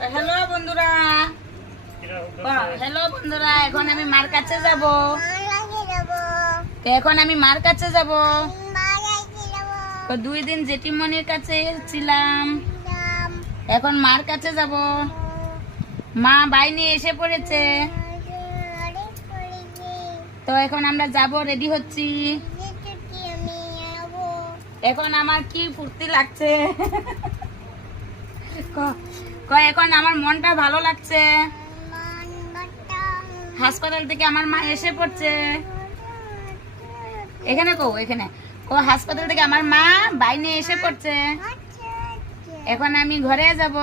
Hello বন্ধুরা, এখন আমি মার কাছে যাব। তো 2 দিন জেঠিমনির কাছে ছিলাম, এখন মার কাছে যাব। মা বাইরে এসে পড়েছে, তো এখন আমরা যাব, রেডি হচ্ছি। এখন আমার কি ফুর্তি লাগছে, এখন আমার মনটা ভালো লাগছে। হাসপাতাল থেকে আমার মা এসে পড়ছে, এখানে হাসপাতাল থেকে আমার মা বাইরে এসে পড়ছে। এখন আমি ঘরে যাব।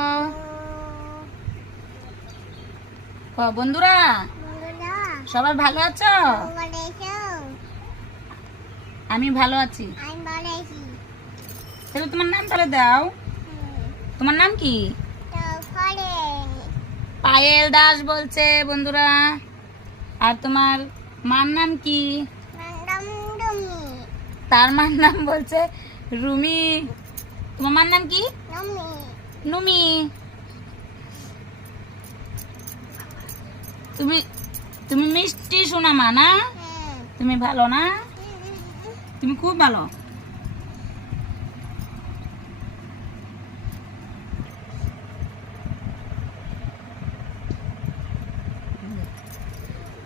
বন্ধুরা সবাই ভালো আছো? আমি ভালো আছি। তাহলে তোমার নাম তাহলে দাও। তোমার নাম কি? পায়েল দাস বলছে বন্ধুরা। আর তোমার মার নাম কি? তার মার নাম বলছে রুমি। তোমার মার নাম কি? নুমি। তুমি তুমি মিষ্টি শোনা মা না? তুমি ভালো না? তুমি খুব ভালো।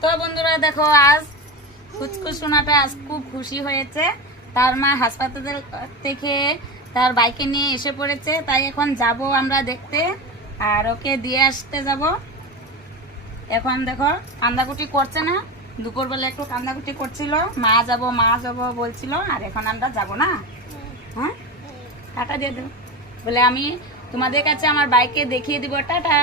তো বন্ধুরা দেখো, আজ কুচকু সোনাটা আজ খুব খুশি হয়েছে। তার মা হাসপাতাল থেকে তার বাইকে নিয়ে এসে পড়েছে, তাই এখন যাব আমরা দেখতে আর ওকে দিয়ে আসতে যাব। এখন দেখো কান্দাকুটি করছে না, দুপুরবেলা একটু কান্দাকুটি করছিল, মা যাব বলছিল, আর এখন আমরা যাব না। হ্যাঁ, টাটা দিয়ে দেবো বলে আমি তোমাদের কাছে আমার বাইকে দেখিয়ে দিব। টাটা।